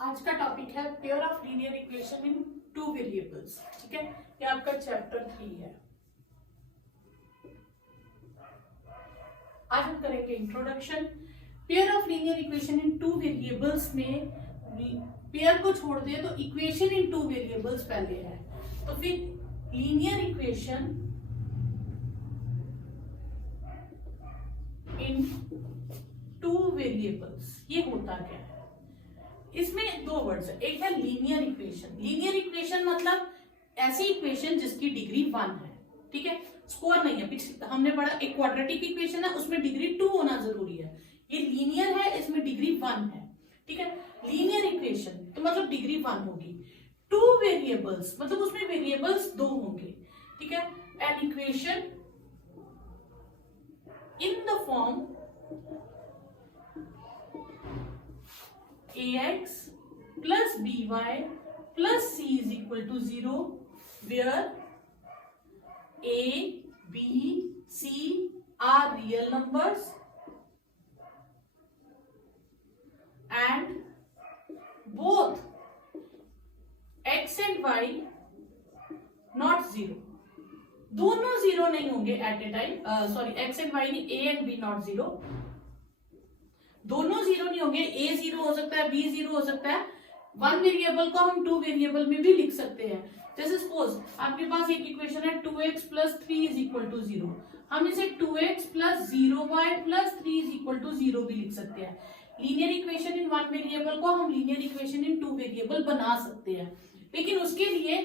आज का टॉपिक है pair of linear equation in two variables. ठीक है, ये आपका चैप्टर 3 है। आज हम करेंगे introduction. Pair of linear equation in two variables में पेयर को छोड़ दे तो इक्वेशन इन टू वेरिएबल्स पहले है, तो फिर linear equation in two variables ये होता क्या है। इसमें दो वर्ड्स है, एक है लीनियर इक्वेशन। लीनियर इक्वेशन मतलब ऐसी इक्वेशन जिसकी डिग्री 1 है। ठीक है, स्क्वायर नहीं है। पिछले हमने पढ़ा एक क्वाड्रेटिक इक्वेशन है, उसमें डिग्री 2 होना जरूरी है। ये लीनियर है, इसमें डिग्री 1 है। ठीक है, लीनियर इक्वेशन तो मतलब डिग्री 1 होगी। टू वेरिएबल्स मतलब उसमें वेरिएबल्स 2 होंगे। ठीक है, an equation in the form ax plus by plus c is equal to 0 where a, b, c are real numbers and both x and y not 0। दोनों 0 नहीं होंगे at a time, sorry x and y नहीं, a and b not 0। दोनों 0 नहीं होंगे, a 0 हो सकता है, b 0 हो सकता है। वन वेरिएबल को हम टू वेरिएबल में भी लिख सकते हैं। जैसे सपोज आपके पास एक इक्वेशन है 2x plus 3 is equal to 0। हम इसे 2x plus 0y plus 3 is equal to 0 भी लिख सकते हैं। Linear equation in one variable को हम linear equation in two variable बना सकते हैं, लेकिन उसके लिए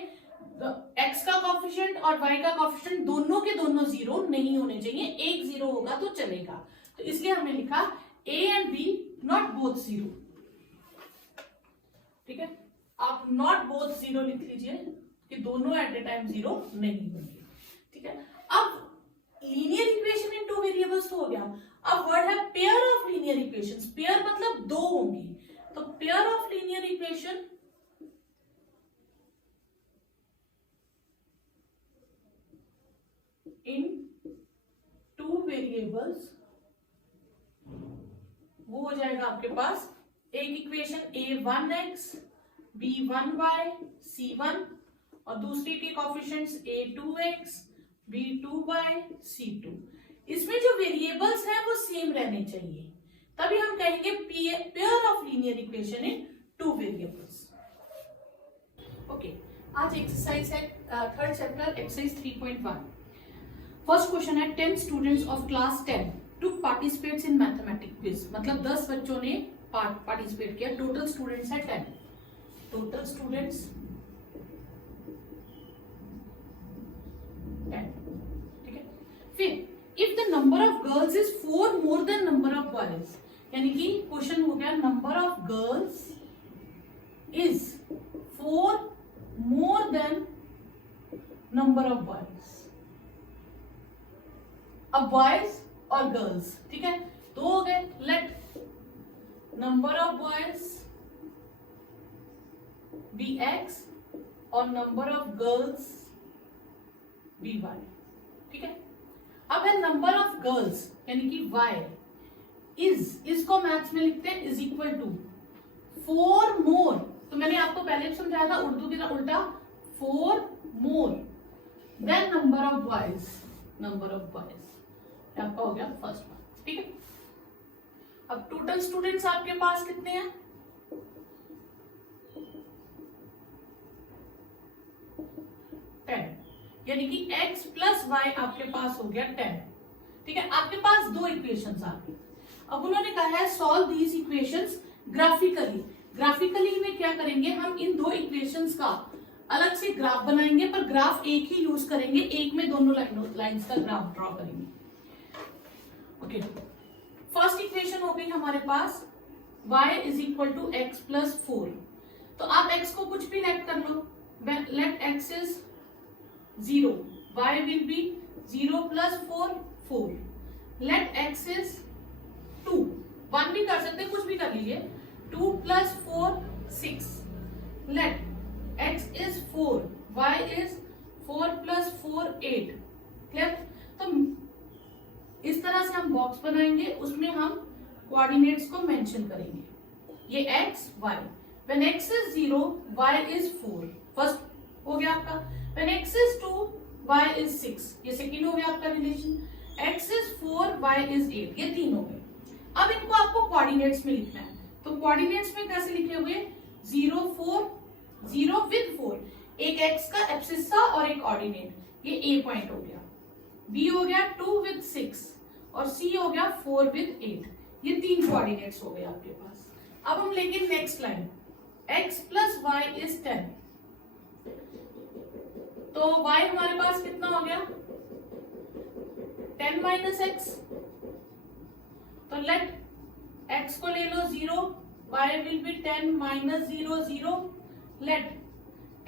x का कॉफिशिएंट और y का कॉफिशिएंट दोनों के दोनों 0 नहीं होने चाहिए। एक 0 होगा तो चलेगा, तो इसलिए हमने लिखा a and b not both 0। ठीक है, आप not both 0 लिख लीजिए कि दोनों एट ए टाइम 0 नहीं होंगे। ठीक है, अब linear equation in two variables तो हो गया। अब वर्ड है pair of linear equations. Pair मतलब 2 होंगी, तो pair of linear equation in two variables वो हो जाएगा आपके पास एक इक्वेशन a1x b1y c1 और दूसरी के कॉफिशिएंट्स a2x b2y c2। इसमें जो वेरिएबल्स हैं वो सेम रहने चाहिए, तभी हम कहेंगे pair of linear equation in two variables. Okay, आज एक्सरसाइज है third chapter exercise 3.1। First question है 10 students of class 10 took participates in mathematics quiz। मतलब 10 बच्चों ने पार्टिसिपेट किया। टोटल स्टूडेंट्स है 10। Total students 10। ठीक है, फिर if the number of girls is 4 more than number of boys, यानी कि क्वेश्चन हो गया number of girls is 4 more than number of boys. अब बॉयज और गर्ल्स, ठीक है, दो हो गए। Let number of boys be x और number of girls be y। ठीक है, अब है नंबर ऑफ गर्ल्स यानी कि y इज, इसको मैथ्स में लिखते हैं इज इक्वल टू 4 मोर। तो मैंने आपको पहले भी समझाया था उर्दू की उल्टा 4 more than number of boys. Number of boys आपका हो गया फर्स्ट वन। ठीक है, अब टोटल स्टूडेंट्स आपके पास कितने हैं? 10, यानी कि x प्लस y आपके पास हो गया 10। ठीक है, आपके पास दो इक्वेशंस आ गई। अब उन्होंने कहा है solve these equations graphically. Graphically में क्या करेंगे, हम इन दो इक्वेशंस का अलग से ग्राफ बनाएंगे, पर ग्राफ एक ही यूज करेंगे, एक में दोनों लाइंस का ग्राफ ड्रॉ करेंगे। ओके, फर्स्ट इक्वेशन हो गई हमारे पास y is equal to x plus 4। तो आप x को कुछ भी लेट कर लो। Let x is 0, y will be 0 plus 4 4। Let x is 2, 1 भी कर सकते, कुछ भी कर लीजिए। 2 plus 4 6। Let x is 4, y is 4 plus 4 8। Clear? तो इस तरह से हम बॉक्स बनाएंगे, उसमें हम कोऑर्डिनेट्स को मेंशन करेंगे। ये x y when x is 0 y is 4, first हो गया आपका। When x is 2 y is 6, ये सेकंड हो गया आपका relation. x is 4 y is 8, ये तीन हो गए। अब इनको आपको कोऑर्डिनेट्स में लिखना है, तो कोऑर्डिनेट्स में कैसे लिखे हुए 0 4 0 विद 4, एक x का एब्सिस्सा और एक ऑर्डिनेट, ये a पॉइंट हो गया। b हो गया 2 विद 6 और c हो गया 4 विद 8, ये तीन कोऑर्डिनेट्स हो गए आपके पास। अब हम लेंगे next line, x plus y is 10, तो y हमारे पास कितना हो गया 10 माइनस एक्स, तो लेट x को ले लो 0, y will be 10 minus 0 0, let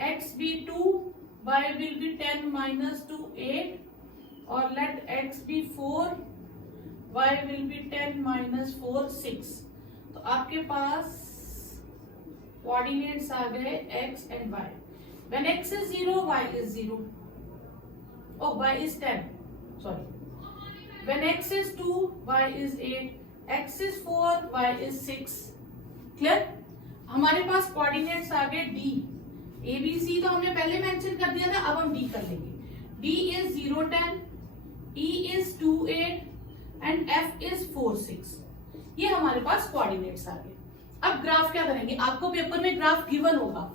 x be 2, y will be 10 minus 2 8, और let x be 4, y will be 10 minus 4 6। तो आपके पास कोऑर्डिनेट्स आ गए x and y। When x is 0, y is 0. Oh, y is 10. Sorry. When x is 2, y is 8. X is 4, y is 6. Clear? हमारे पास coordinates आ गए d, a b c तो हमने पहले मेंशन कर दिया था, अब हम d कर लेंगे। d is 0 10, e is 2 8 and f is 4 6। ये हमारे पास कोऑर्डिनेट्स आ गए। अब ग्राफ क्या करेंगे, आपको पेपर में ग्राफ गिवन होगा,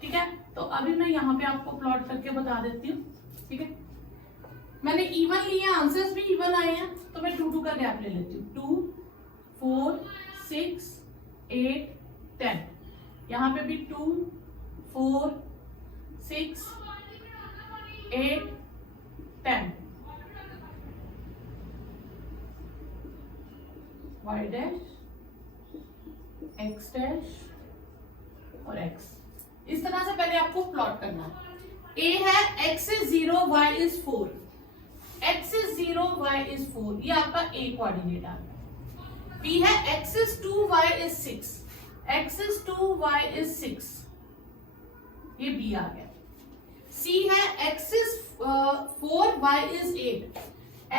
ठीक है, तो अभी मैं यहाँ पे आपको प्लॉट करके बता देती हूँ, ठीक है। मैंने इवन लिए, आंसर्स भी इवन आए हैं, तो मैं 2 2 का गैप ले लेती हूँ। 2 4 6 8 10, यहाँ पे भी 2 4 6 8 10, y डैश x डैश और x, इस तरह से पहले आपको प्लॉट करना है। a है x is 0 y is 4, x is 0 y is 4, ये आपका a कोऑर्डिनेट आ गया। b है x is 2 y is 6, x is 2 y is 6, ये b आ गया। c है x is 4 y is 8,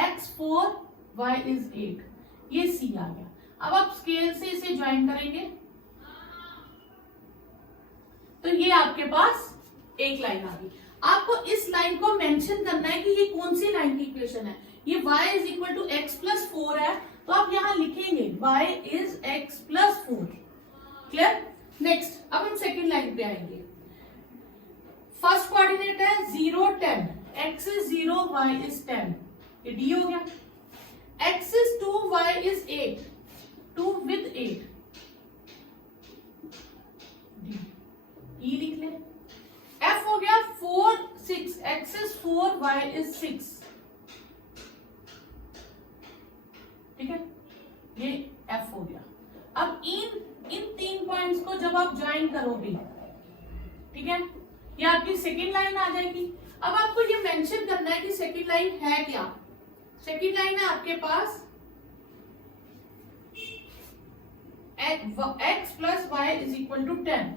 x 4 y is 8, ये c आ गया। अब आप स्केल से इसे ज्वाइन करेंगे तो ये आपके पास एक लाइन आ गई। आपको इस लाइन को मेंशन करना है कि ये कौन सी लाइन की इक्वेशन है। ये y is equal to x plus 4 है, तो आप यहां लिखेंगे y is x plus 4। Clear? Next अब हम सेकेंड लाइन पे आएंगे। फर्स्ट कोऑर्डिनेट है 0 10, x इज 0 y इज 10, ये d हो गया। x is 2 y is 8, 2 with 8, e लिख ले। f हो गया 4 6, x इज 4 y इज 6, ठीक है, ये f हो गया। अब इन तीन पॉइंट्स को जब आप ज्वाइन करोगे, ठीक है, ये आपकी सेकेंड लाइन आ जाएगी। अब आपको ये मेंशन करना है कि सेकेंड लाइन है क्या। सेकेंड लाइन है आपके पास x plus y is equal to 10,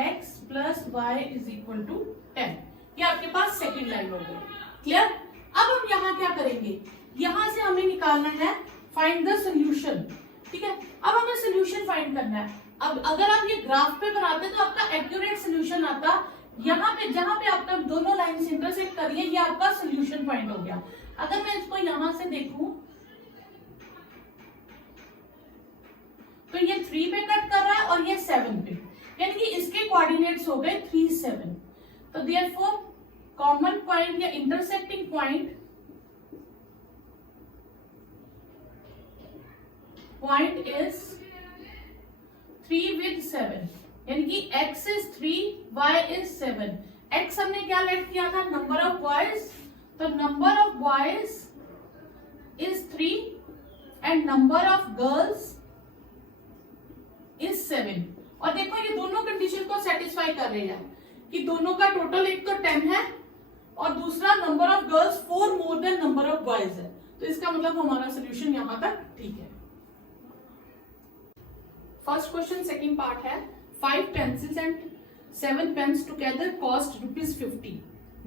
x plus y is equal to 10, ये आपके पास सेकेंड लाइन हो गई। क्लियर? अब हम यहाँ क्या करेंगे, यहां से हमें निकालना है फाइंड द सोल्यूशन, ठीक है। अब हमें सोल्यूशन फाइंड करना है। अब अगर आप ये ग्राफ पे बनाते तो आपका एक्यूरेट सोल्यूशन आता, यहाँ पे जहां पे आपका दोनों लाइन इंटरसेक्ट कर रही है, ये आपका सोल्यूशन फाइंड हो गया। अगर मैं इसको यहां से देखूं तो ये 3 पे कट कर रहा है और ये 7 पे, यानी कि इसके कोऑर्डिनेट्स हो गए 3 7। तो देयरफॉर कॉमन पॉइंट या इंटरसेक्टिंग पॉइंट इज 3 with 7, यानी कि x is 3 y is 7। x हमने क्या लेट किया था, नंबर ऑफ बॉयज, तो number of boys is 3 and number of girls is 7। और देखो ये दोनों कंडीशन को सेटिस्फाई कर रहे हैं कि दोनों का टोटल एक तो 10 है और दूसरा number of girls 4 more than number of boys है। तो इसका मतलब हमारा सोल्यूशन यहां तक ठीक है। फर्स्ट क्वेश्चन सेकंड पार्ट है 5 pencils and 7 pens together cost ₹50,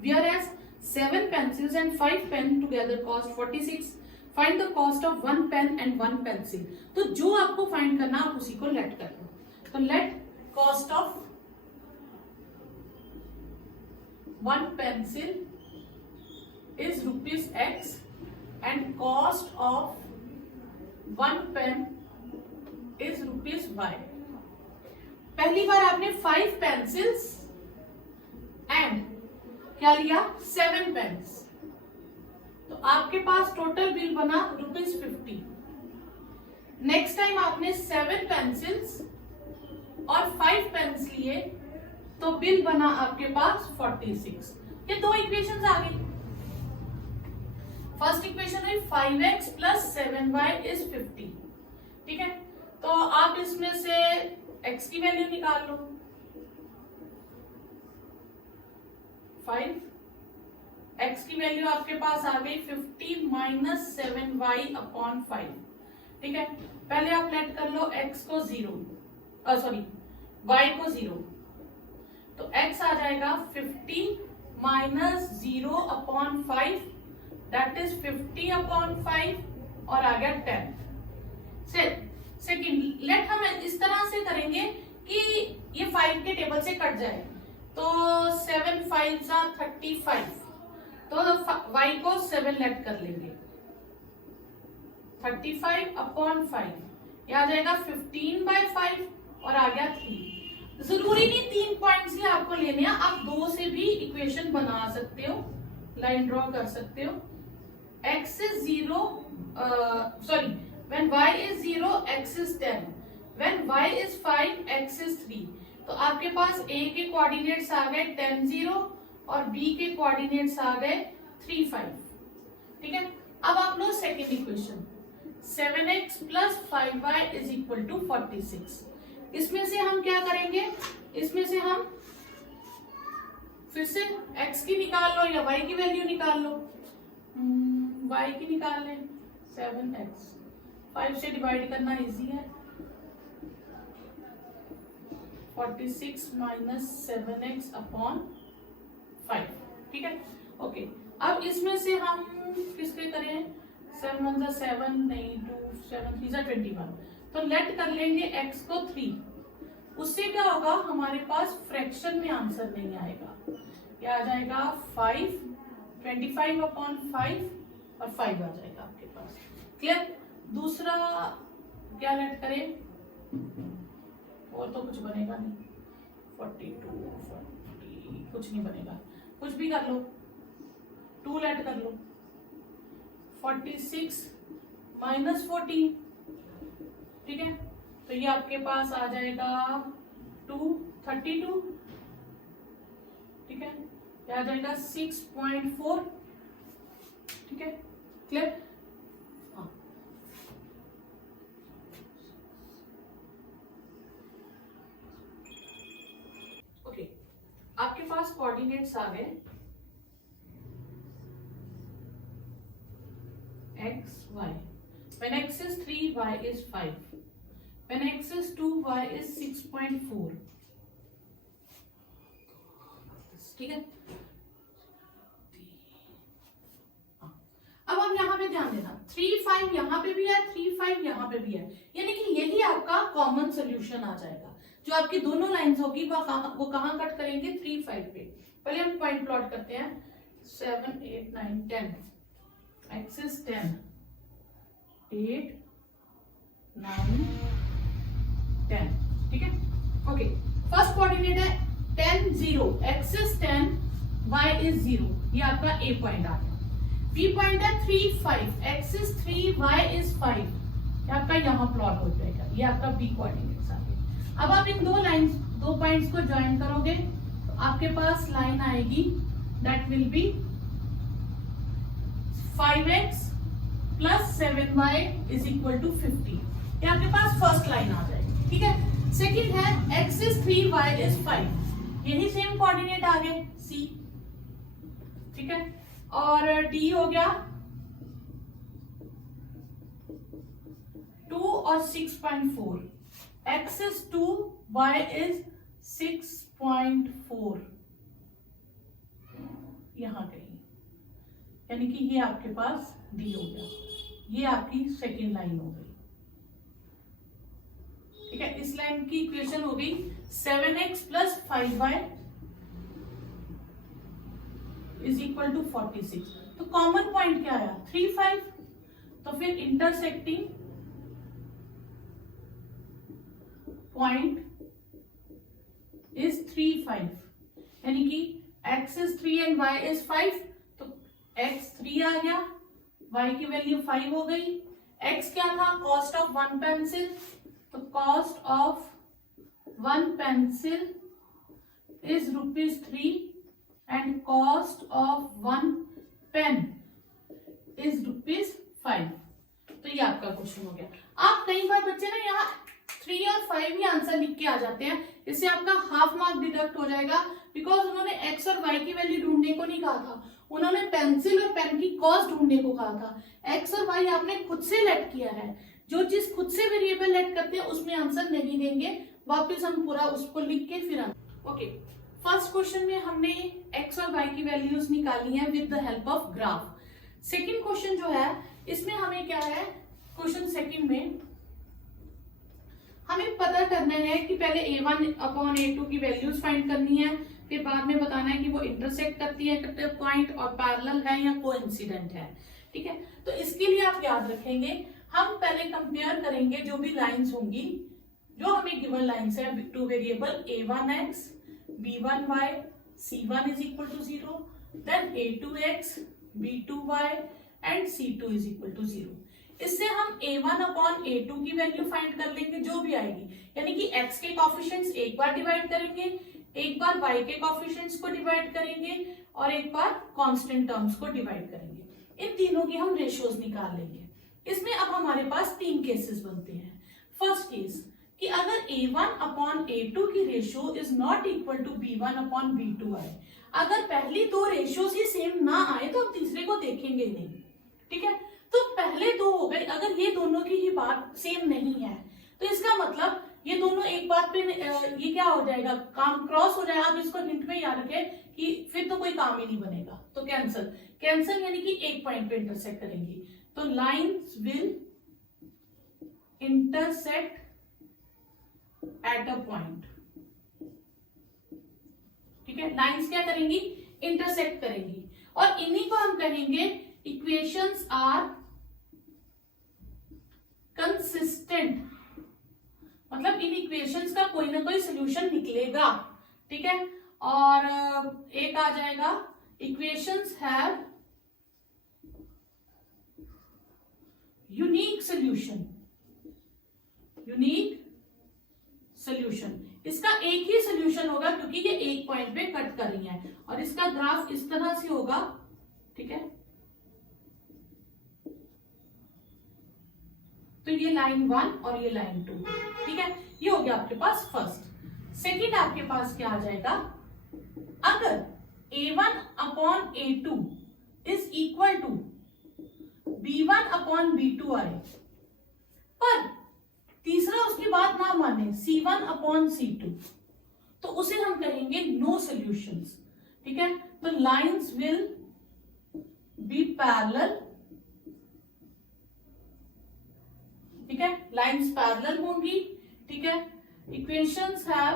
whereas 7 pencils and 5 pens together cost 46. Find the cost of 1 pen and 1 pencil. तो जो आपको फाइंड करना आप उसी को लेट कर दो। तो let cost cost of one pencil is ₹X and cost of one pen is ₹Y। पहली बार आपने 5 पेंसिल्स एंड क्या लिया 7 पेन्स, तो आपके पास टोटल बिल बना ₹50। नेक्स्ट टाइम आपने 7 पेंसिल्स और 5 पेन्स लिए तो बिल बना आपके पास 46। ये दो इक्वेशंस आ गई। फर्स्ट इक्वेशन हुई 5x + 7y = 50। ठीक है, तो आप इसमें से x की वैल्यू निकाल लो। 5 x की वैल्यू आपके पास आ गई 50 - 7y/5। ठीक है, पहले आप लेट कर लो x को 0, y को 0, तो x आ जाएगा 50 - 0/5 दैट इज 50/5 और आ गया 10। सेकंड लेट हम इस तरह से करेंगे कि ये 5 के टेबल से कट जाए, तो 7 × 5 = 35, तो y को 7 लेट कर लेंगे। 35/5 यह आ जाएगा 15/5 और आ गया 3। जरूरी नहीं 3 पॉइंट्स ही आपको लेने हैं, आप 2 से भी इक्वेशन बना सकते हो, लाइन ड्रॉ कर सकते हो। x is 0, when y is 0 x is 10, when y is 5 x is 3। तो आपके पास a के कोऑर्डिनेट्स आ गए 10 0 और b के कोऑर्डिनेट्स आ गए 3 5। ठीक है, अब आप लो सेकेंड इक्वेशन 7x + 5y = 46। इसमें से हम क्या करेंगे, इसमें से हम फिर से x की निकाल लो या y की वैल्यू निकाल लो। y की निकाल लें 7x, 5 से डिवाइड करना इजी है। 46 - 7x/5। ठीक है, ओके। अब इसमें से हम किसके करें, 7 × 1 = 7, नहीं 2, 7 × 3 = 21, तो लेट कर लेंगे x को 3। उससे क्या होगा, हमारे पास फ्रैक्शन में आंसर नहीं आएगा, क्या आ जाएगा 5, 25/5 और 5 आ जाएगा आपके पास। क्लियर। दूसरा क्या लेट करें, और तो कुछ बनेगा नहीं, 42, 40 कुछ नहीं बनेगा, कुछ भी कर लो, 2 लेट कर लो। 46 - 14। ठीक है, तो ये आपके पास आ जाएगा 32। ठीक है, ये आ जाएगा 6.4। ठीक है, क्लियर। हाँ, ओके, आपके पास कोऑर्डिनेट्स आ गए x y। When x is 3 y is 5, when x is 2 y is 6.4। ठीक है, अब आप यहाँ पे ध्यान देना, 3 5 यहाँ पे भी है, 3 5 यहाँ पे भी है, यानी कि यही आपका कॉमन सोल्यूशन आ जाएगा। जो आपकी दोनों लाइंस होगी वो कहाँ कट करेंगे, 3 5 पे। पहले हम पॉइंट प्लॉट करते हैं। 7 8 9 10, x is 10, 8 9 10। ठीक है, ओके। फर्स्ट कोऑर्डिनेट है 10 0, x is 10 y is 0, ये आपका a पॉइंट आ गया। b पॉइंट है 3 5, x is 3 y is 5, ये आपका यहाँ प्लॉट हो जाएगा, ये आपका b कोऑर्डिनेट्स आ गए। अब आप इन दो पॉइंट्स को ज्वाइन करोगे तो आपके पास लाइन आएगी that will be 5x + 7y = 50। ये आपके पास फर्स्ट लाइन आ जाएगी। ठीक है, सेकंड है x is 3 y is 5, यही सेम कोऑर्डिनेट आ गए c। ठीक है, और d हो गया 2 और 6.4, x is 2 y is 6.4 यहां कहीं, यानी कि ये आपके पास d हो गया, ये आपकी सेकेंड लाइन हो गई। ठीक है, इस लाइन की इक्वेशन हो गई 7x plus 5y is equal to 46। तो कॉमन पॉइंट क्या आया 3 5। तो फिर इंटरसेक्टिंग पॉइंट इज 3 5, यानी कि x is 3 and y is 5। तो x 3 आ गया, y की वैल्यू 5 हो गई। x क्या था, कॉस्ट ऑफ वन पेंसिल, तो cost of one pencil is ₹3 and cost of one pen is ₹5। तो ये आपका क्वेश्चन हो गया। आप कई बार बच्चे ना यहाँ 3 और 5 ही आंसर लिख के आ जाते हैं, इससे आपका हाफ मार्क डिडक्ट हो जाएगा, बिकॉज उन्होंने x और y की वैल्यू ढूंढने को नहीं कहा था, उन्होंने पेंसिल और पेन की कॉस्ट ढूंढने को कहा था। x और y आपने खुद से लेट किया है, जो चीज खुद से वेरिएबल लेट करते हैं उसमें आंसर नहीं देंगे, वापस हम पूरा उसको लिख के फिर ओके। फर्स्ट क्वेश्चन में हमने x और y की वैल्यूज निकाली है with the help of graph. Second question जो है इसमें हमें क्या है, क्वेश्चन सेकंड में हमें पता करना है कि पहले a1 अपॉन a2 की वैल्यूज फाइंड करनी है, फिर बाद में बताना है कि वो इंटरसेक्ट करती है पॉइंट और पैरेलल है या कोइंसिडेंट है। ठीक है, तो इसके लिए आप याद रखेंगे, हम पहले कंपेयर करेंगे जो भी लाइंस होंगी, जो हमें गिवन लाइंस है, two variable a1x b1y c1 is equal to 0, then a2x b2y and c2 is equal to 0। इससे हम a1 अपॉन a2 की वैल्यू फाइंड कर लेंगे जो भी आएगी, यानी कि x के कोफिशिएंट्स एक बार डिवाइड करेंगे, एक बार y के कोफिशिएंट्स को डिवाइड करेंगे और एक बार कांस्टेंट टर्म्स को डिवाइड करेंगे। इन तीनों की हम रेशियोज निकाल लेंगे। इसमें अब हमारे पास 3 केसेस बनते हैं। फर्स्ट केस कि अगर a1 अपॉन a2 की ratio is not equal to b1 upon b2 आए, अगर पहली 2 रेशियोज ही सेम ना आए तो अब तीसरे को देखेंगे नहीं। ठीक है, तो पहले 2 हो गए, अगर ये दोनों की ही बात सेम नहीं है तो इसका मतलब ये दोनों एक बात पे ये क्या हो जाएगा, काम क्रॉस हो जाएगा। आप इसको हिंट में याद रखें कि फिर तो कोई काम ही नहीं बनेगा, तो कैंसल कैंसल, यानी कि एक पॉइंट पे इंटरसेक्ट करेंगी। तो lines will intersect at a point. ठीक है, लाइंस क्या करेंगी, इंटरसेक्ट करेंगी, और इन्हीं को हम कहेंगे इक्वेशंस आर कंसिस्टेंट, मतलब इन इक्वेशंस का कोई ना कोई सोल्यूशन निकलेगा। ठीक है, और एक आ जाएगा equations have unique solution, unique solution. इसका एक ही सोल्यूशन होगा क्योंकि ये एक पॉइंट पे कट कर रही है, और इसका ग्राफ इस तरह से होगा। ठीक है, तो ये लाइन 1 और ये लाइन 2। ठीक है, ये हो गया आपके पास फर्स्ट। सेकंड आपके पास क्या आ जाएगा, अगर a1 upon a2 is equal to b1 upon b2 आए, पर तीसरा उसकी बात ना माने c1 अपॉन c2, तो उसे हम कहेंगे नो सॉल्यूशंस। ठीक है, तो लाइंस विल बी पैरेलल। ठीक है, लाइंस पैरेलल होंगी। ठीक है, इक्वेशंस हैव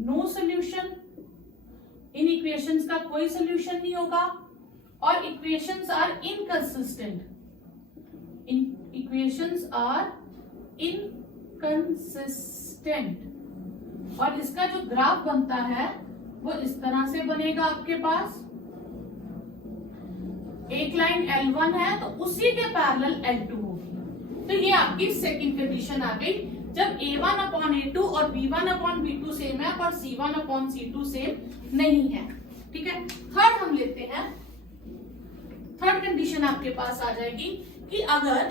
नो सॉल्यूशन, इन इक्वेशंस का कोई सॉल्यूशन नहीं होगा, और equations are inconsistent, equations are inconsistent, और इसका जो ग्राफ बनता है वो इस तरह से बनेगा आपके पास। एक लाइन L1 है तो उसी के पैरेलल L2 होगी। तो ये आपकी सेकंड कंडीशन आ गई, जब A1 अपॉन A2 और B1 अपॉन B2 सेम है पर C1 अपॉन C2 सेम नहीं है। ठीक है, थर्ड हम लेते हैं। थर्ड कंडीशन आपके पास आ जाएगी कि अगर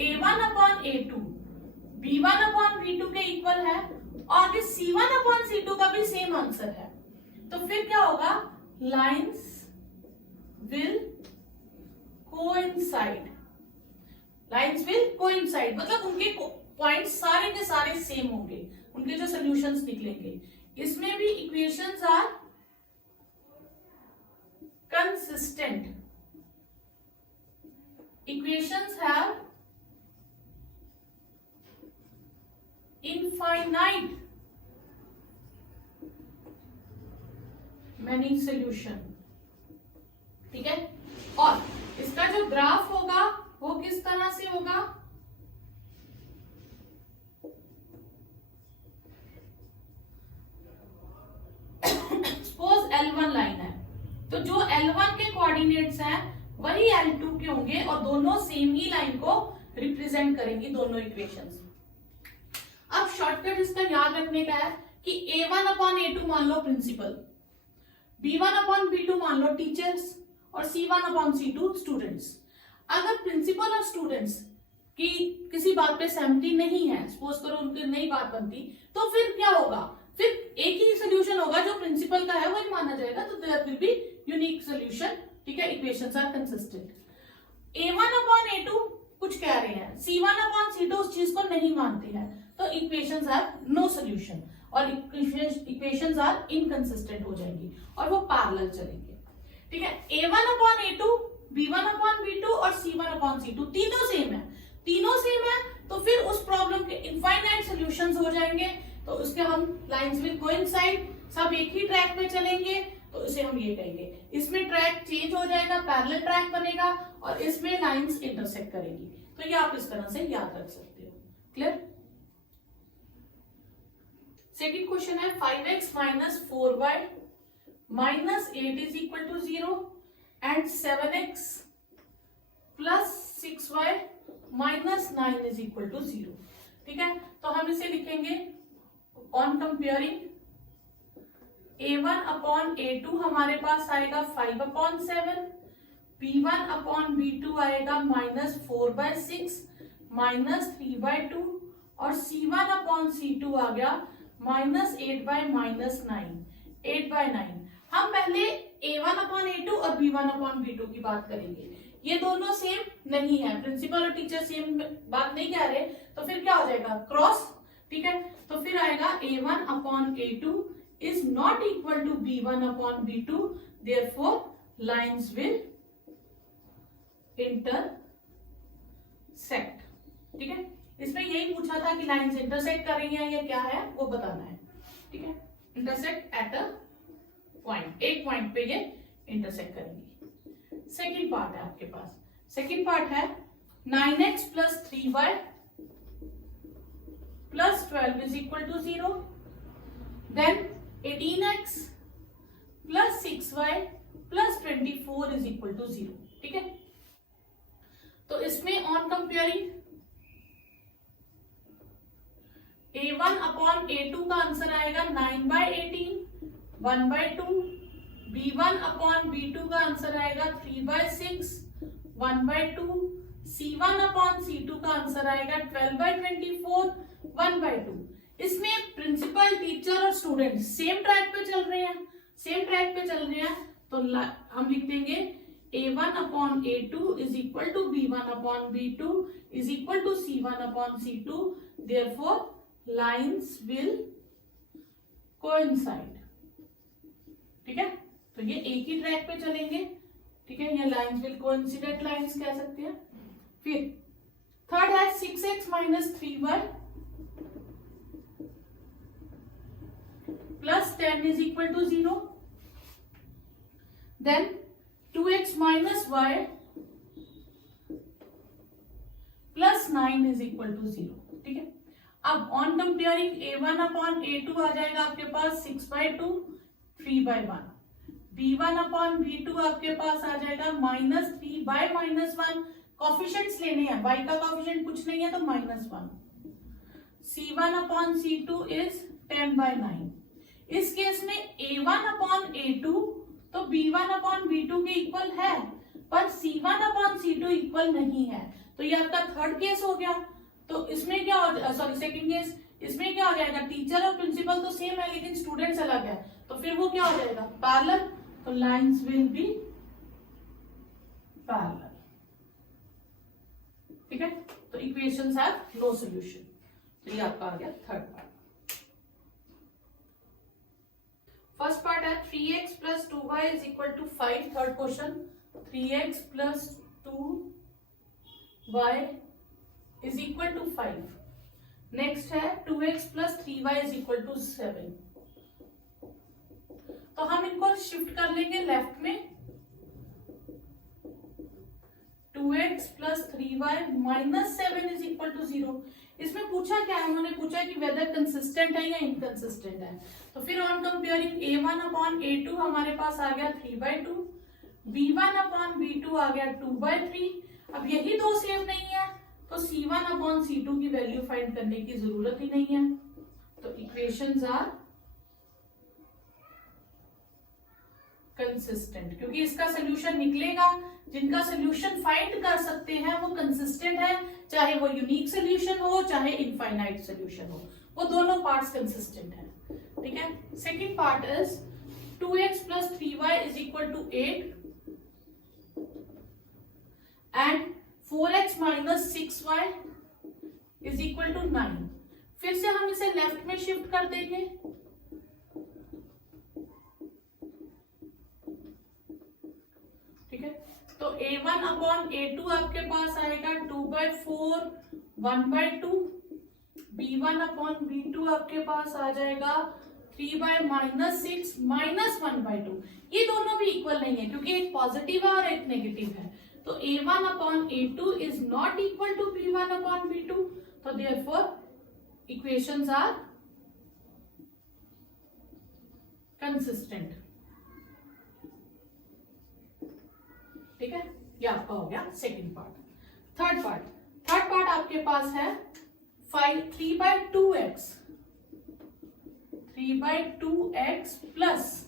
A1 upon A2 B1 upon B2 के इक्वल है और C1 अपॉन C2 का भी सेम आंसर है, तो फिर क्या होगा, lines will coincide, lines will coincide, मतलब उनके पॉइंट सारे के सारे सेम होंगे, उनके जो सॉल्यूशंस निकलेंगे। इसमें भी equations are consistent, equations have infinite many solution. ठीक है, और इसका जो ग्राफ होगा वो किस तरह से होगा, सपोज L1 लाइन है, तो जो L1 के कोऑर्डिनेट्स हैं वही L2 के होंगे और दोनों सेम ही लाइन को रिप्रेजेंट करेंगी, दोनों इक्वेशंस। अब शॉर्टकट इसका याद रखने का है कि A1 अपॉन A2 मान लो प्रिंसिपल, B1 अपॉन B2 मान लो टीचर्स और C1 अपॉन C2 स्टूडेंट्स। अगर प्रिंसिपल और स्टूडेंट्स की किसी बात पे सहमति नहीं है, सपोज करो उनकी नई बात बनती, तो फिर क्या होगा, फिर एक ही सोल्यूशन होगा जो प्रिंसिपल का है वही माना जाएगा, तो there will be unique solution. ठीक है, equations are consistent. A1 upon A2 कुछ कह रहे हैं, C1 अपॉन C2 उस चीज को नहीं मानते हैं, तो इक्वेशंस आर नो सोल्यूशन और इक्वेशंस आर इनकंसिस्टेंट हो जाएंगी और वो पैरेलल चलेंगे। ठीक है, A1 upon A2, B1 upon B2 और C1 अपॉन C2 तीनों सेम है, तीनों सेम है, तो फिर उस प्रॉब्लम के इनफाइनाइट सॉल्यूशंस हो जाएंगे, तो उसके हम लाइंस विल कोइंसाइड, सब एक ही ट्रैक पे चलेंगे, तो इसे हम ये कहेंगे। इसमें ट्रैक चेंज हो जाएगा, पैरेलल ट्रैक बनेगा और इसमें लाइंस इंटरसेक्ट करेंगी, तो ये आप इस तरह से याद रख सकते हो। क्लियर? सेकंड क्वेश्चन है 5x minus 4y minus 8 is equal to 0 and 7x plus 6y minus 9 is equal to 0। ठीक है, तो हम इसे लिखेंगे on comparing A1 upon A2 हमारे पास आएगा 5 अपॉन 7, B1 अपॉन B2 आएगा माइनस 4/6 माइनस 3/2 और C1 अपॉन C2 आ गया माइनस 8/-9। हम पहले A1 अपॉन A2 और B1 अपॉन B2 की बात करेंगे। ये दोनों सेम नहीं है, प्रिंसिपल और टीचर सेम बात नहीं कह रहे, तो फिर क्या हो जाएगा, क्रॉस। ठीक है, तो फिर आएगा A1 upon A2 is not equal to B1 upon B2, therefore lines will intersect। ठीक है, इसमें यही पूछा था कि लाइंस इंटरसेक्ट कर रही हैं या क्या है वो बताना है। ठीक है, इंटरसेक्ट एट अ पॉइंट, एक पॉइंट पे ये इंटरसेक्ट करेंगी। सेकेंड पार्ट है आपके पास, सेकेंड पार्ट है 9x plus 3y plus 12 is equal to 0, then 18x plus 6y plus 24 is equal to 0। ठीक है, तो इसमें on comparing A1 upon A2 का आंसर आएगा 9/18 1/2, B1 अपॉन B2 का आंसर आएगा 3/6 1/2, C1 अपॉन C2 का आंसर आएगा 12/24 1/2। इसमें प्रिंसिपल, टीचर और स्टूडेंट सेम ट्रैक पे चल रहे हैं, तो हम लिख देंगे A1 upon A2 is equal to B1 upon B2 is equal to C1 upon C2, therefore lines will coincide. ठीक है, तो ये एक ही ट्रैक पे चलेंगे। ठीक है, ये लाइंस विल कोइंसिडेंट लाइंस कह सकते हैं। फिर थर्ड है 6x minus 3y plus 10 is equal to 0, then 2x minus y plus 9 is equal to 0। ठीक है, अब on comparing A1 upon A2 आ जाएगा आपके पास 6/2 3/1, B1 अपॉन B2 आपके पास आ जाएगा माइनस 3/-1। कॉफिशिएंट्स लेने हैं, y का कॉफिशिएंट कुछ नहीं है तो -1। C1 upon C2 is 10/9। इस केस में A1 अपॉन A2 तो B1 अपॉन B2 के इक्वल है, पर C1 अपॉन C2 इक्वल नहीं है, तो ये आपका थर्ड केस हो गया। तो इसमें क्या हो, सॉरी सेकंड केस, इसमें क्या हो जाएगा, टीचर और प्रिंसिपल तो सेम है लेकिन स्टूडेंट्स अलग है, तो फिर वो क्या हो जाएगा, पैरेलल, तो लाइंस विल बी पैरेलल। ठीक है, तो इक्वेशंस हैव नो सॉल्यूशन, तो ये आपका आ गया थर्ड पार्ट। फर्स्ट पार्ट है 3x plus 2y is equal to 5। Third question 3x plus 2y is equal to 5। Next है 2x plus 3y is equal to 7। तो हम इनको शिफ्ट कर लेंगे लेफ्ट में। 2x plus 3y minus 7 is equal to 0। इसमें पूछा क्या है, उन्होंने पूछा कि वेदर कंसिस्टेंट है या इनकंसिस्टेंट है। तो फिर on comparing a1 upon a2 हमारे पास आ गया 3/2, b1 अपॉन b2 आ गया 2/3। अब यही दो सेम नहीं है तो c1 अपॉन c2 की वैल्यू फाइंड करने की जरूरत ही नहीं है। तो इक्वेशंस आर कंसिस्टेंट, क्योंकि इसका सोल्यूशन निकलेगा। जिनका सोल्यूशन फाइंड कर सकते हैं वो कंसिस्टेंट है, चाहे वो यूनिक सोल्यूशन हो चाहे इनफाइनाइट सोल्यूशन हो, वो दोनों पार्ट्स कंसिस्टेंट है। ठीक है। Second part is 2x plus 3y is equal to 8 and 4x minus 6y is equal to 9। फिर से हम इसे लेफ्ट में शिफ्ट कर देंगे। ठीक है। तो a1 अपॉन a2 आपके पास आएगा 2/4 1/2, b1 अपॉन b2 आपके पास आ जाएगा 3/-6 -1/2। ये दोनों भी इक्वल नहीं है क्योंकि एक पॉजिटिव है और एक नेगेटिव है। तो a1 upon a2 is not equal to b1 upon b2। तो देयरफॉर इक्वेशंस आर कंसिस्टेंट। ठीक है, ये आपका हो गया सेकंड पार्ट। थर्ड पार्ट आपके पास है 3/2x plus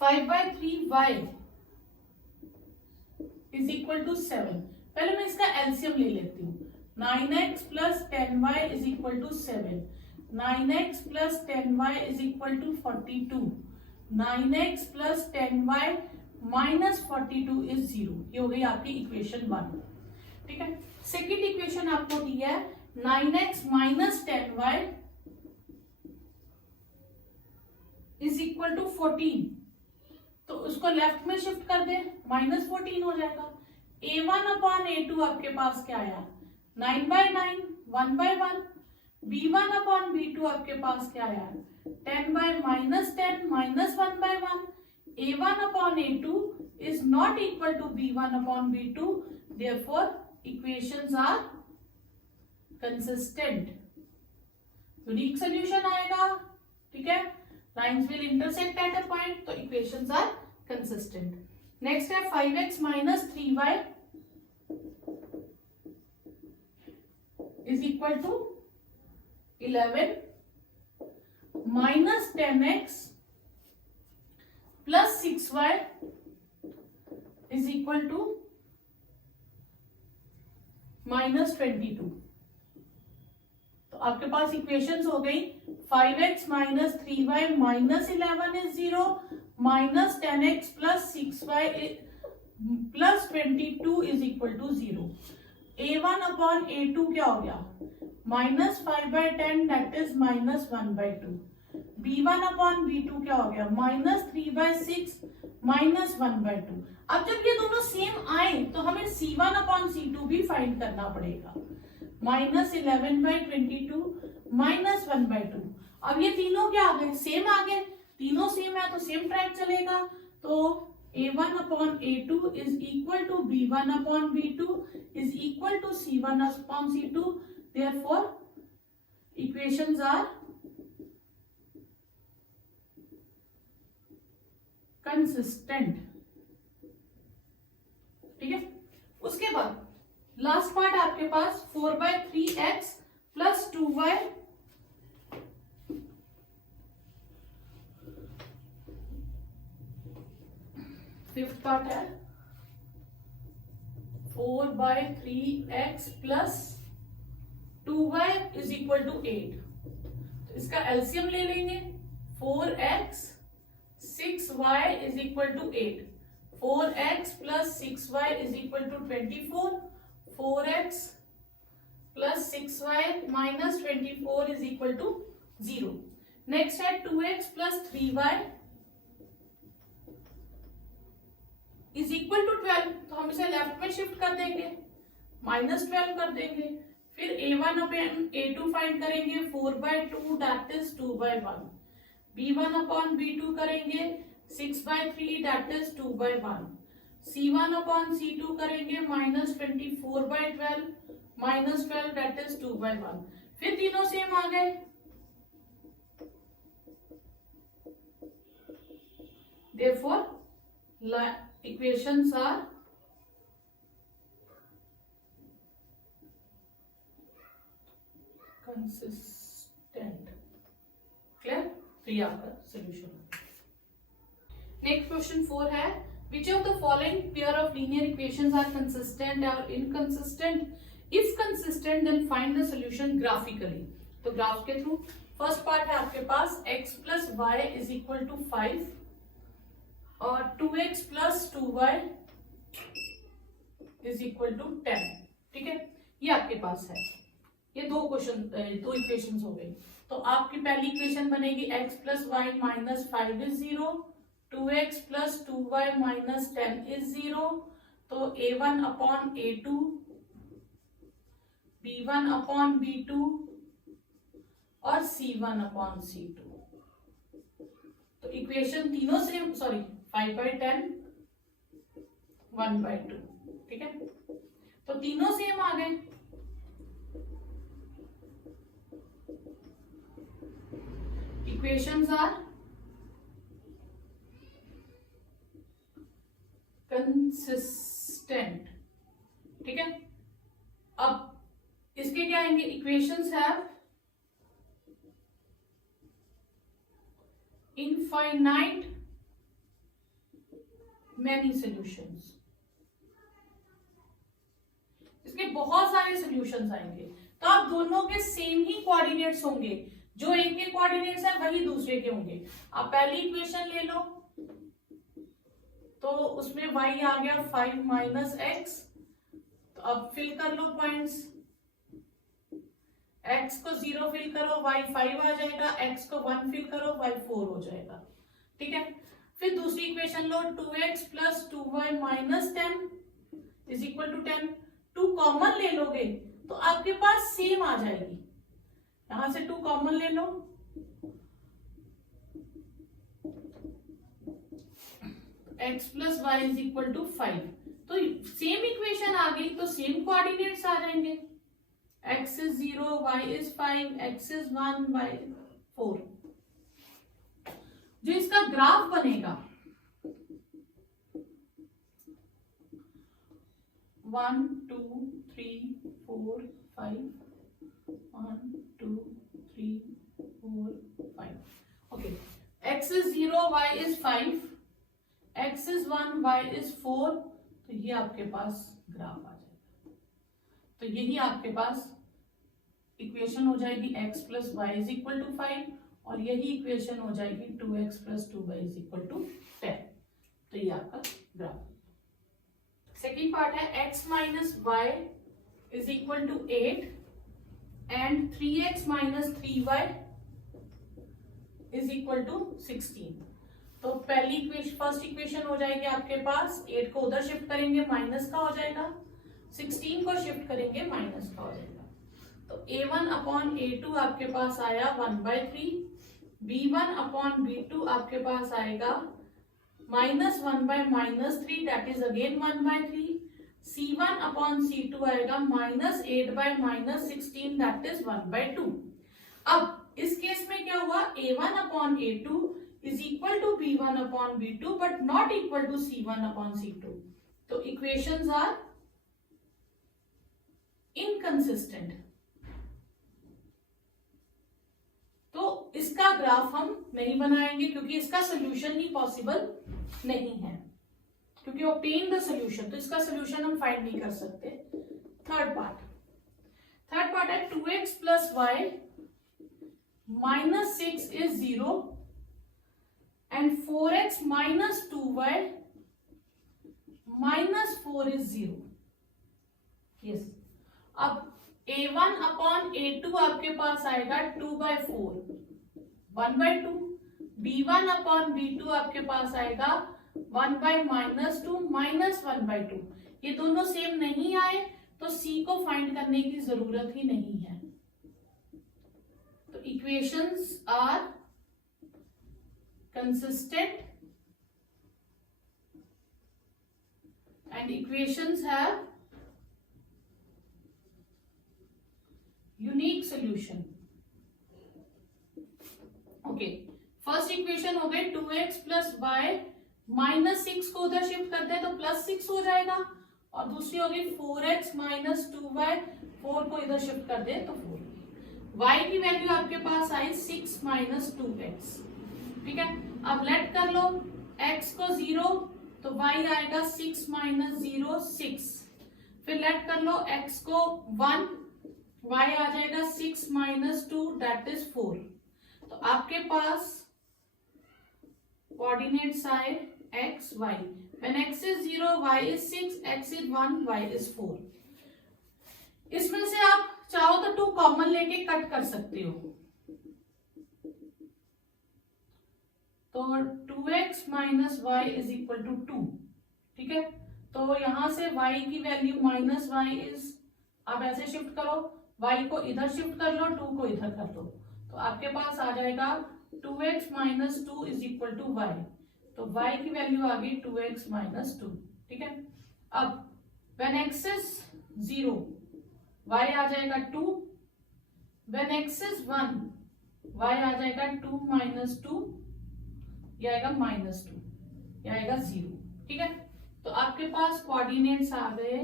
5/3y is equal to 7। पहले मैं इसका एलसीएम ले लेती हूँ। 9x plus 10y is equal to 7, 9x plus 10y is equal to 42, 9x plus 10y minus 42 is 0। ये हो गई आपकी इक्वेशन 1। ठीक है। सेकेंड इक्वेशन आपको दी है 9x minus 10y is equal to 14। तो उसको लेफ्ट में शिफ्ट कर दे, -14 हो जाएगा। a1 अपॉन a2 आपके पास क्या आया 9/9 1/1, b1 अपॉन b2 आपके पास क्या आया 10/-10 -1/1। a1 upon a2 is not equal to b1 upon b2, therefore equations are consistent। Unique solution आएगा। ठीक है। Lines will intersect at a point, तो इक्वेशंस आर कंसिस्टेंट। नेक्स्ट है 5x minus 3y is equal to 11 minus 10x plus 6y is equal to -22। तो आपके पास equations हो गई 5x minus 3y minus 11 is 0, minus 10x plus 6y plus 22 is equal to 0। a1 upon a2 क्या हो गया -5/10 that is -1/2। b1 upon b2 क्या हो गया -3/6 -1/2। अब जब ये दोनों सेम आए तो हमें c1 अपॉन c2 भी फाइंड करना पड़ेगा। -11/22 -1/2। अब ये तीनों क्या आ गए सेम आ गए, तीनों सेम है तो सेम ट्रैक चलेगा। तो a1 upon a2 is equal to b1 upon b2 is equal to c1 upon c2, therefore equations are consistent. ठीक है। उसके बाद लास्ट पार्ट आपके पास 4/3x plus 2y fifth part है 4/3x plus 2y is equal to 8। तो इसका LCM ले लेंगे 4x 6y is equal to 8, 4x plus 6y is equal to 24, 4x plus 6y minus 24 is equal to 0। Next है 2x plus 3y is equal to 12। तो हम इसे left में shift कर देंगे, -12 कर देंगे। फिर a1 अपॉन a2 फाइंड करेंगे 4/2 that is 2/1, b1 upon b2 करेंगे 6/3 that is 2/1, c1 upon c2 करेंगे -24/12 -12 दैट इज 2/1। फिर तीनों सेम आ गए, therefore equations are consistent। Clear? तो ये आपका सोल्यूशन है। नेक्स्ट क्वेश्चन 4 है, which of the following pair of linear equations are consistent or inconsistent? If consistent, then find the solution graphically। तो ग्राफ के थ्रू फर्स्ट पार्ट है आपके पास x plus y is equal to 5 और 2x plus 2y is equal to 10। ठीक है, ये आपके पास है। ये दो इक्वेशंस हो गई। तो आपकी पहली इक्वेशन बनेगी x plus y minus 5 is 0, 2x plus 2y minus 10 is 0। तो a1 upon a2, b1 upon b2 और c1 upon c2। तो इक्वेशन तीनों सेम, सॉरी 5/10 1/2। ठीक है, तो तीनों सेम आ गए। Equations are consistent. ठीक है, अब इसके क्या आएंगे, equations have infinite many solutions. इसके बहुत सारे सॉल्यूशंस आएंगे। तो आप दोनों के सेम ही कोऑर्डिनेट्स होंगे, जो एक के कोऑर्डिनेट्स है वही दूसरे के होंगे। आप पहली इक्वेशन ले लो, तो उसमें y आ गया 5 माइनस एक्स। तो अब फिल कर लो पॉइंट्स, x को 0 फिल करो y 5 आ जाएगा, x को 1 फिल करो y 4 हो जाएगा। ठीक है, फिर दूसरी इक्वेशन लो, 2x plus 2y minus 10 is equal to 10। 2 common ले लोगे तो आपके पास सेम आ जाएगी। यहां से 2 कॉमन ले लो, x plus y is equal to 5। तो सेम इक्वेशन आ गई, तो सेम कोऑर्डिनेट्स आ जाएंगे। x is 0, y is 5, x is 1, y 4। जो इसका ग्राफ बनेगा 1 2 3 4 5 1 2 3 4 5। Okay, x is 0, y is 5, x is 1, y is 4। तो ये आपके पास ग्राफ आ जाएगा। तो यही आपके पास इक्वेशन हो जाएगी x plus y is equal to 5 और यही इक्वेशन हो जाएगी 2x plus 2y is equal to 10। तो ये आपका ग्राफ। सेकेंड पार्ट है x minus y is equal to 8 and 3x minus 3y is equal to 16। तो पहली इक्वेशन, फर्स्ट इक्वेशन हो जाएगी आपके पास, 8 को उधर शिफ्ट करेंगे माइनस का हो जाएगा, 16 को शिफ्ट करेंगे माइनस का हो जाएगा। तो a1 अपॉन a2 आपके पास आया 1/3, b1 अपॉन b2 आपके पास आएगा -1/-3 that is again 1/3, c1 upon c2 आएगा -8/-16 दैट इज 1/2। अब इस केस में क्या हुआ, a1 upon a2 is equal to b1 upon b2 but not equal to c1 upon c2। तो इक्वेशंस आर इनकंसिस्टेंट। तो इसका ग्राफ हम नहीं बनाएंगे क्योंकि इसका सोल्यूशन ही पॉसिबल नहीं है, क्योंकि ऑब्टेन द सोल्यूशन, तो इसका सोल्यूशन हम फाइंड नहीं कर सकते। थर्ड पार्ट है 2x plus y minus 6 is 0 and 4x minus 2y minus 4 is 0। Yes, अब a1 अपॉन a2 आपके पास आएगा 2/4 1/2, b1 अपॉन b2 आपके पास आएगा 1/-2 -1/2। ये दोनों सेम नहीं आए तो सी को फाइंड करने की जरूरत ही नहीं है। तो equations are consistent and equations have unique solution. Okay, first equation हो गई 2x प्लस वाई माइनस 6 को उधर शिफ्ट करते हैं तो प्लस 6 हो जाएगा, और दूसरी होगी 4x माइनस 2y, 4 को इधर शिफ्ट कर दे तो 4। y की वैल्यू आपके पास आई 6 माइनस 2x। ठीक है, अब लेट कर लो x को 0 तो y आएगा 6 माइनस 0 6। फिर लेट कर लो x को 1, y आ जाएगा 6 माइनस 2 दैट इज 4। तो आपके पास कोऑर्डिनेट्स आए x y। When x is 0, y is 6, x is 1, y is 4। इसमें से आप चाहो तो 2 कॉमन लेके कट कर सकते हो। तो 2x minus y is equal to 2। ठीक है, तो यहां से y की वैल्यू माइनस वाई इज, आप ऐसे शिफ्ट करो, y को इधर शिफ्ट कर लो, 2 को इधर कर लो, तो आपके पास आ जाएगा 2x minus 2 is equal to y. तो y की वैल्यू आ गई 2x माइनस 2। ठीक है, अब when x is 0, y आ जाएगा 2, when x is 1, y आ जाएगा 2 माइनस 2, यह आएगा माइनस 2, यह आएगा 0। ठीक है, तो आपके पास कोऑर्डिनेट्स आ गए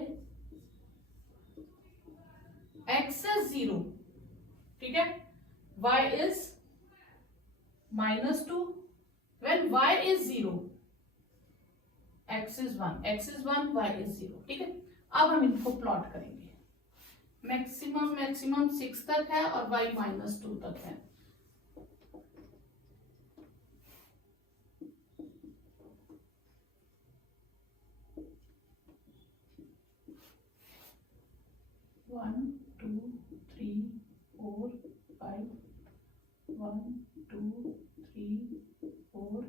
x is 0, ठीक है, y is minus 2, when y is 0, x is 1, x is 1, y is 0। ठीक है, अब हम इनको प्लॉट करेंगे। मैक्सिमम 6 तक है और y माइनस 2 तक है। One two three four five, 1 2 3 4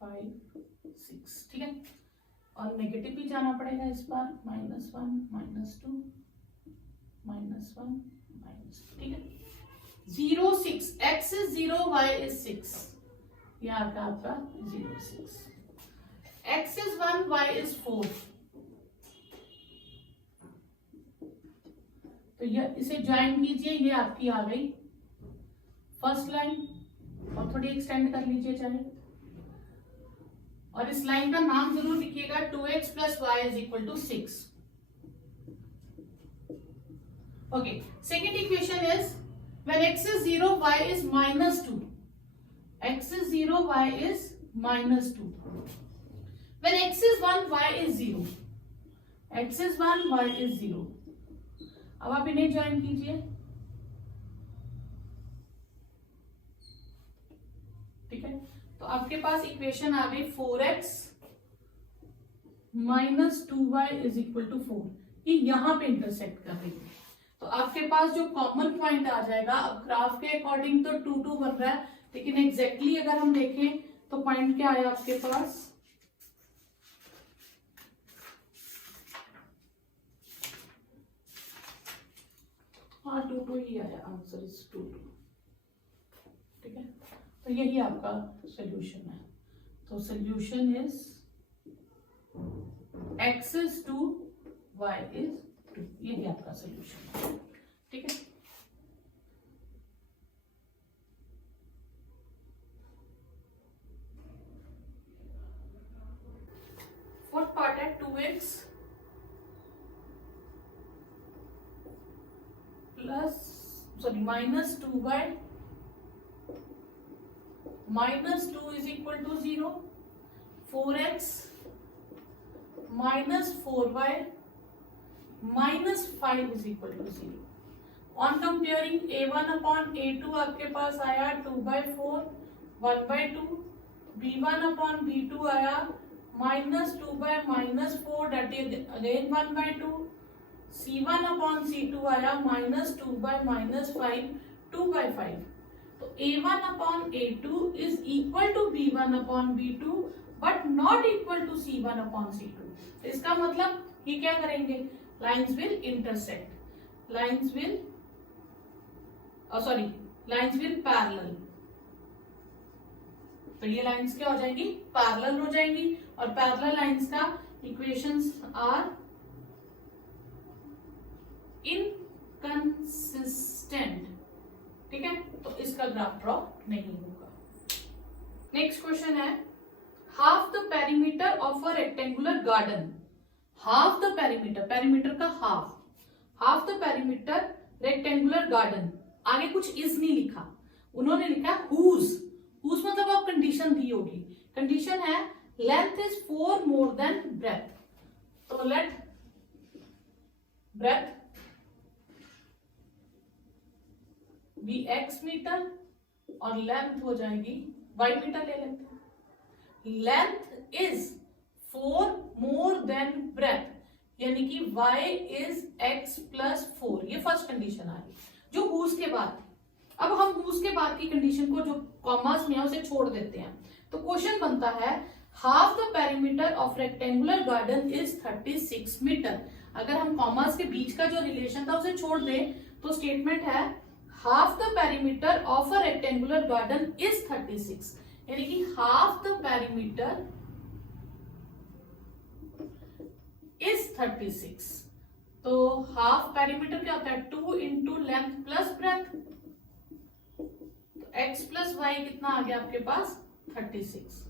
5 6। ठीक है, और नेगेटिव भी जाना पड़ेगा इस बार, -1 -2 -1 -2। ठीक है, 0 6, x is 0, y is 6, ये आपका 0 6, x is 1, y is 4। तो यह इसे ज्वाइन कीजिए, ये आपकी आ गई फर्स्ट लाइन, और थोड़ी एक्सटेंड कर लीजिए चाहे, और इस लाइन का नाम जरूर लिखिएगा 2x plus y is equal to 6। Okay, second equation is when x is 0, y is -2, x is 0, y is -2, when x is 1, y is 0, x is 1, y is 0। अब आप इन्हें ज्वाइन कीजिए। ठीक है, तो आपके पास इक्वेशन आ गई 4x minus 2y is equal to 4। ये यहां पे इंटरसेक्ट कर रही है, तो आपके पास जो कॉमन पॉइंट आ जाएगा, अब ग्राफ के अकॉर्डिंग तो 2 2 बन रहा है, लेकिन एग्जैक्टली अगर हम देखें तो पॉइंट क्या आया आपके पास, हाँ 2 2 ही आया, आंसर इज 2 2। ठीक है, तो यही आपका सोल्यूशन है। तो solution is x is 2, y is 2, यही आपका सोल्यूशन है। ठीक है, फोर्थ पार्ट है 2x minus 2y minus 2 is equal to 0, 4x minus 4y minus 5 is equal to 0। On comparing a1 upon a2 आपके पास आया 2/4 1/2, b1 अपॉन b2 आया -2/-4 that is again 1/2, c1 upon c2 आया -2/-5 2/5। तो a1 upon a2 is equal to b1 upon b2 but not equal to C1 upon C2। इसका मतलब ये क्या करेंगे, lines will intersect, lines will parallel. तो ये लाइन्स क्या हो जाएंगी, पैरेलल हो जाएंगी, और पैरेलल लाइन्स का इक्वेशंस आर इनकंसिस्टेंट। ठीक है, तो इसका ग्राफ ड्रॉ नहीं होगा। नेक्स्ट क्वेश्चन है, half the perimeter of a rectangular garden, half the perimeter, perimeter का half the perimeter rectangular garden, आगे कुछ इज नहीं लिखा, उन्होंने लिखा हुज मतलब आप कंडीशन दी होगी, कंडीशन है length is 4 more than breadth, तो let breadth be x metre और लेंथ हो जाएगी y मीटर ले लेते हैं। Length is 4 more than breadth, यानी कि y इज x प्लस 4, ये फर्स्ट कंडीशन आ गई जो हुज के बाद थी। अब हम हुज के बाद की कंडीशन को जो कॉमर्स में है उसे छोड़ देते हैं, तो क्वेश्चन बनता है half the perimeter of rectangular garden is 36 metre. अगर हम कॉमर्स के बीच का जो रिलेशन था उसे छोड़ दें तो स्टेटमेंट है half the perimeter of a rectangular garden is 36, यानी कि हाफ द पेरीमीटर इज 36। तो हाफ पेरीमीटर क्या होता है, 2 इंटू लेंथ प्लस ब्रेथ, तो x प्लस वाई कितना आ गया आपके पास 36।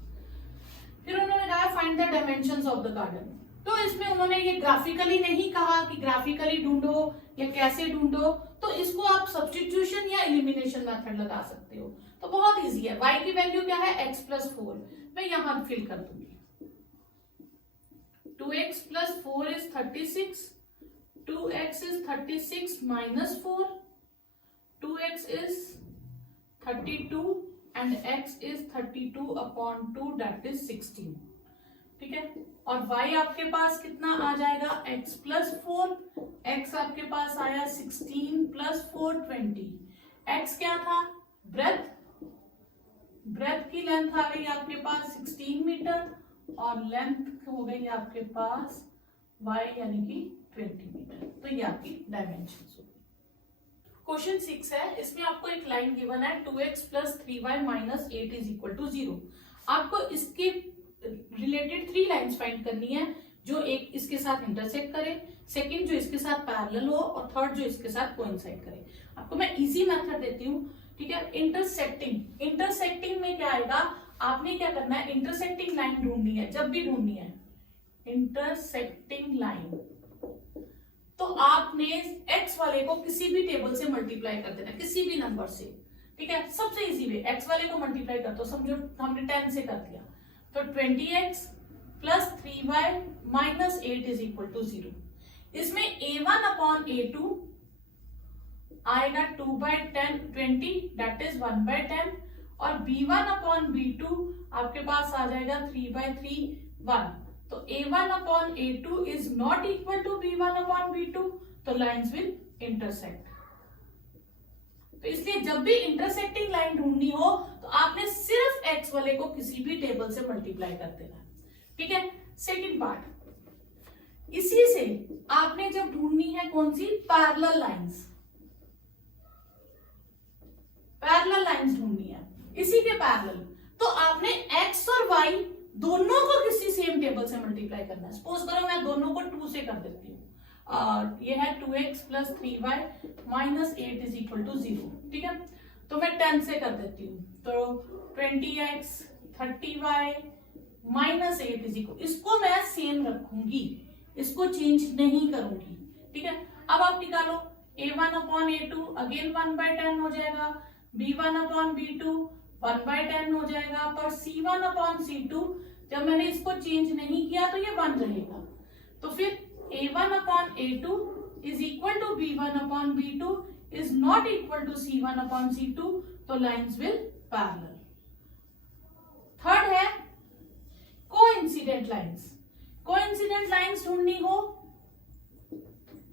फिर उन्होंने कहा find the dimensions of the garden, तो इसमें उन्होंने ये ग्राफिकली नहीं कहा कि ग्राफिकली ढूंढो या कैसे ढूंढो, तो इसको आप सब्स्टिट्यूशन या एलिमिनेशन मेथड लगा सकते हो। तो बहुत इजी है, y की वैल्यू क्या है x प्लस 4, मैं यहां फिल कर दूंगी, 2x plus 4 is 36, 2x is 36 minus 4, 2x is 32 and x is 32 upon 2 that is 16। ठीक है, और y आपके पास कितना आ जाएगा x प्लस 4, x आपके पास आया 16 प्लस 4 20, x क्या था ब्रेथ की लेंथ आ गई आपके पास 16 मीटर और लेंथ हो गई आपके पास y यानी कि 20 मीटर। तो ये आपकी डायमेंशंस होगी। क्वेश्चन 6 है, इसमें आपको एक लाइन गिवन है 2x plus 3y minus 8 is equal to 0। आपको इसके रिलेटेड 3 लाइंस फाइंड करनी है, जो एक इसके साथ इंटरसेक्ट करे, सेकंड जो इसके साथ पैरेलल हो और थर्ड जो इसके साथ कोइंसाइड करे। आपको मैं इजी मेथड देती हूँ, ठीक है। इंटरसेक्टिंग में क्या आएगा, आपने क्या करना है, इंटरसेक्टिंग लाइन ढूंढनी है, जब भी ढूंढनी है इंटरसेक्टिंग लाइन, तो आपने x वाले को किसी भी टेबल से मल्टीप्लाई कर देना, किसी भी नंबर से, ठीक है। सबसे इजी वे, x वाले को मल्टीप्लाई कर दो, समझो हमने 10 से कर दिया, तो 20x plus 3y minus 8 is equal to 0। इसमें a1 अपॉन a2 आएगा 2/10 20 दैट इज 1/10, और b1 अपॉन b2 आपके पास आ जाएगा 3/3 1। तो a1 upon a2 is not equal to b1 upon b2, तो लाइंस विल इंटरसेक्ट। तो इसलिए जब भी इंटरसेक्टिंग लाइन ढूंढनी हो तो आपने सिर्फ x वाले को किसी भी टेबल से मल्टीप्लाई कर देना, ठीक है। सेकंड पार्ट, इसी से आपने जब ढूंढनी है कौन सी, पैरेलल लाइंस ढूंढनी है, इसी के पैरेलल, तो आपने x और y दोनों को किसी सेम टेबल से मल्टीप्लाई करना है। सपोज करो मैं दोनों को 2 से कर देती हूँ, ये है 2x plus 3y minus 8 is equal to 0, ठीक है। तो मैं 10 से कर देती हूँ, तो 20x 30y minus 8 is equal, इसको मैं सेम रखूंगी, इसको चेंज नहीं करूंगी, ठीक है। अब आप निकालो, a1 अपॉन a2 अगेन 1/10 हो जाएगा, b1 अपॉन b2 1/10 हो जाएगा, पर c1 अपॉन c2 जब मैंने इसको चेंज नहीं किया तो ये 1 रहेगा। तो फिर a1 upon a2 is equal to b1 upon b2 is not equal to c1 upon c2, तो लाइंस विल पैरेलल। थर्ड है कोइंसिडेंट लाइंस ढूंढनी हो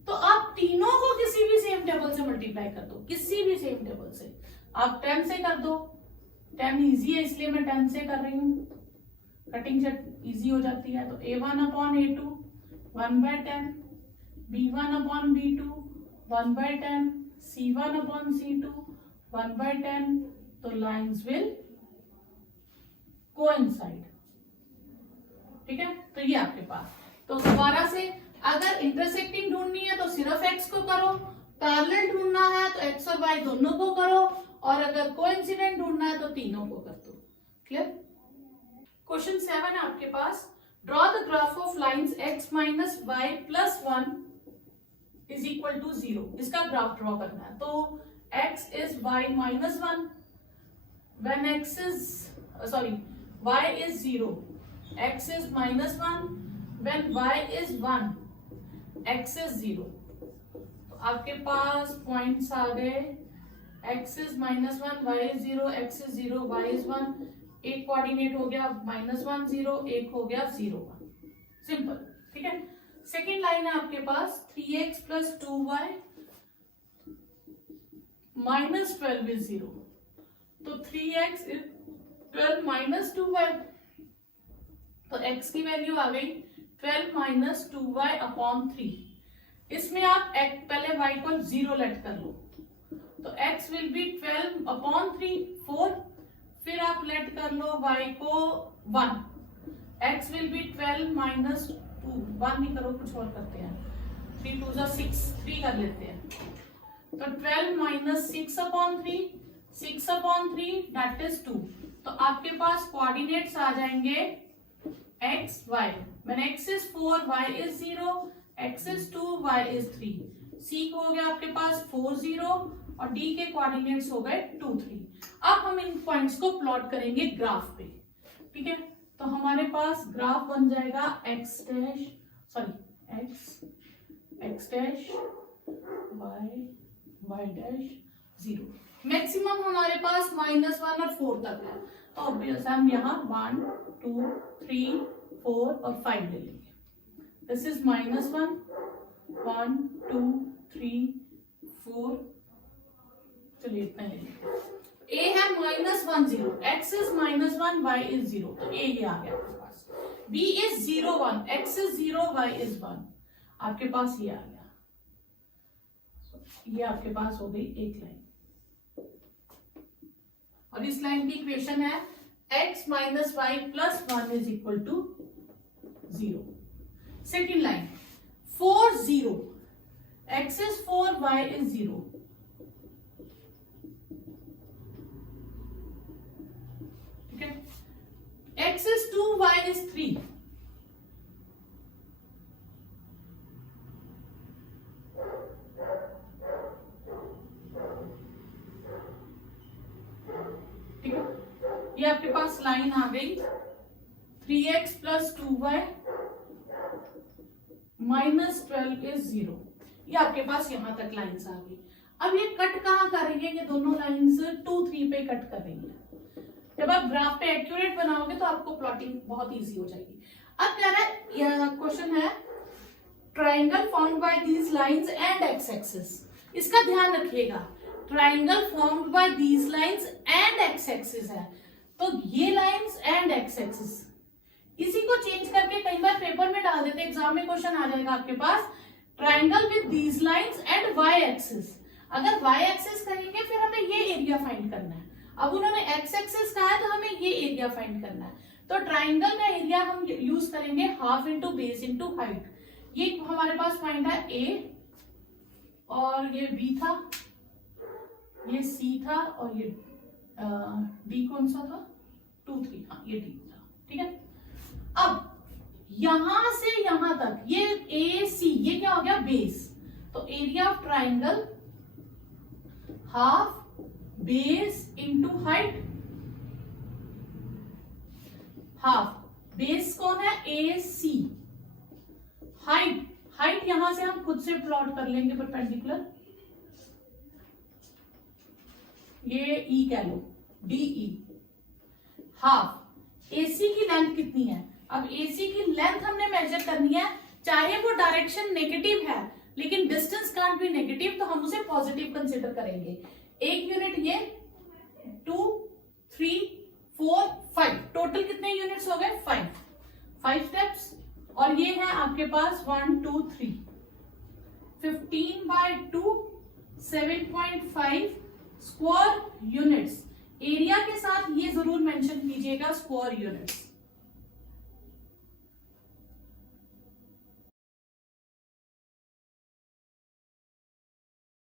तो आप तीनों को किसी भी सेम टेबल से मल्टीप्लाई कर दो, किसी भी सेम टेबल से। आप 10 से कर दो, 10 इजी है इसलिए मैं 10 से कर रही हूं, कटिंग इजी हो जाती है। तो A1/A2 1/10, B1/B2 1/10, C1/C2 1/10। तो लाइन्स विल कोइंसाइड। ठीक है, तो ये आपके पास। तो दोबारा से अगर इंटरसेक्टिंग ढूंढनी है तो सिर्फ एक्स को करो, पैरेलल ढूंढना है तो एक्स और वाई दोनों को करो, और अगर कोइंसिडेंट ढूंढना है तो तीनों को कर दो। क्लियर? क्वेश्चन 7 है आपके पास, draw the graph of lines x minus y plus 1 is equal to 0। इसका ग्राफ ड्रॉ करना है। तो x is y minus 1 when x is y is 0, x is minus 1 when y is 1, x is 0। तो आपके पास points आ गए, x is minus 1, y is 0, x is 0, y is 1। एक coordinate हो गया -1 0, एक हो गया 0 1। सिंपल। ठीक है, सेकेंड लाइन है आपके पास 3x plus 2y minus 12 is 0। तो 3x इज 12 माइनस 2y। तो x की वैल्यू आ गई 12 माइनस 2y अपॉन 3। इसमें आप पहले y को 0 लेट कर लो, तो x विल बी 12 अपॉन 3 4। फिर आप लेट कर लो y को 1, x विल बी 12 माइनस 2, 1 नहीं करो, कुछ और करते हैं, 3 2 6, 3 कर लेते हैं। तो 12 minus 6 upon 3, 6 upon 3 that is 2। तो आपके पास कोऑर्डिनेट्स आ जाएंगे x y, when x is 4 y is 0, x is 2 y is 3। c को हो गया आपके पास 4 0 और d के कोऑर्डिनेट्स हो गए 2 3। अब हम इन पॉइंट्स को प्लॉट करेंगे ग्राफ पे। ठीक है, तो हमारे पास ग्राफ बन जाएगा x dash y dash 0। Maximum हमारे पास -1 और 4 तक है, तो ऑब्वियस हम यहाँ 1 2 3 4 और 5 ले लेंगे। दिस इज -1 1 2 3 4, चलिए इतना ले लेंगे। a है -1 0, x इज -1 y इज 0, तो a ये आ गया आपके पास। b is 0 1, x is 0 y is 1, आपके पास ये आ गया। ये आपके पास हो गई एक लाइन, और इस लाइन की इक्वेशन है x minus y plus 1 is equal to 0। Second line 4 0, x is 4 y is 0। ठीक है, x इज 2 y इज 3। ठीक है, ये आपके पास लाइन आ गई 3x plus 2y minus 12 is 0। ये आपके पास यहां तक लाइन्स आ गई। अब ये कट कहां करेंगे? ये दोनों लाइन्स 2 3 पे कट करेंगे। जब आप ग्राफ पे एक्यूरेट बनाओगे तो आपको प्लॉटिंग बहुत इजी हो जाएगी। अब प्यारा क्वेश्चन है, triangle formed by these lines and x axis. इसका ध्यान रखिएगा, triangle formed by these lines and x axis है, तो ये लाइन्स एंड एक्स एक्सिस, इसी को चेंज करके कई बार पेपर में डाल देते, एग्जाम में क्वेश्चन आ जाएगा आपके पास, triangle with these lines and y axis. अगर वाई एक्सिस कहेंगे फिर हमें ये एरिया फाइंड करना है। अब उन्होंने एक्स एक्सिस कहा है तो हमें ये एरिया फाइंड करना है। तो ट्राइंगल का एरिया हम यूज करेंगे half into base into height. ये हमारे पास पॉइंट है ए, और ये बी था, ये सी था, और ये डी कौन सा था? 2 3, हाँ ये डी था। ठीक है, अब यहां से यहां तक ये ए सी, ये क्या हो गया? बेस। तो area of triangle half base into height. Half base कौन है? ए सी। हाइट यहां से हम खुद से प्लॉट कर लेंगे परपेंडिकुलर, ये ई कह लो, डी ई। हाफ एसी की लेंथ कितनी है? अब एसी की लेंथ हमने मेजर करनी है, चाहे वो डायरेक्शन नेगेटिव है लेकिन डिस्टेंस कांट बी नेगेटिव, तो हम उसे पॉजिटिव कंसिडर करेंगे। एक यूनिट ये 2 3 4 5 टोटल कितने यूनिट्स हो गए 5 स्टेप्स। और ये है आपके पास 1 2 3 15/2 7.5 स्क्वायर यूनिट्स। एरिया के साथ ये जरूर मेंशन कीजिएगा स्क्वायर यूनिट्स।